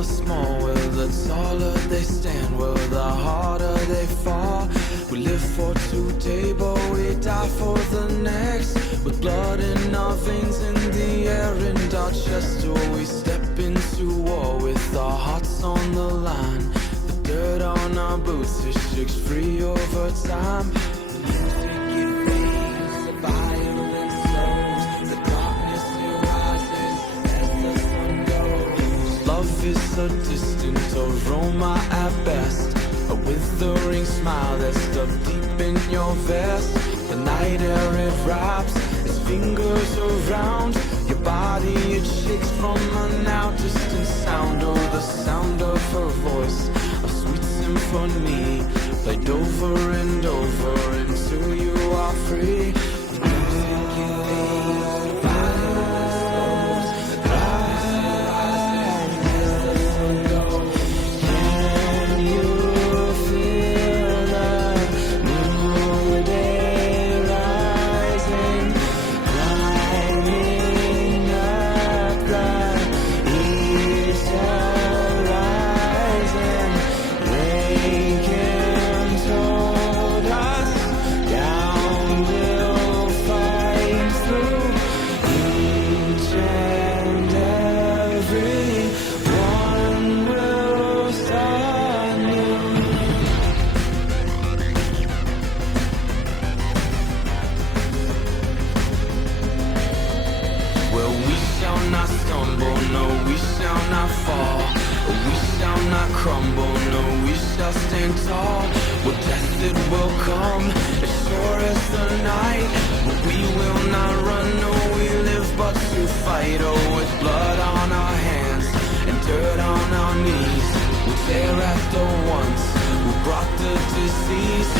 the small, well, the taller they stand, well, the harder they fall. We live for today, but we die for the next. With blood in our veins, in the air, and our chest, oh, we step into war with our hearts on the line. The dirt on our boots, it shakes free over time. Love is a distant aroma at best, a withering smile that's stuck deep in your vest. The night air, it wraps its fingers around your body, it shakes from a now distant sound. Oh, the sound of her voice, a sweet symphony, played over and over until you are free. The music you feel, the violence slows, the clouds as the sun goes. Can you feel the new day rising, climbing up the east horizon? Lincoln told us, down we'll fight through. Each and every one will start new. Well, we shall not stumble, no, we shall not fall. We shall not crumble, no, we shall stand tall. Well, death it will come as sure as the night, but we will not run, no, we live but to fight. Oh, with blood on our hands and dirt on our knees, we tear at the ones who brought the disease.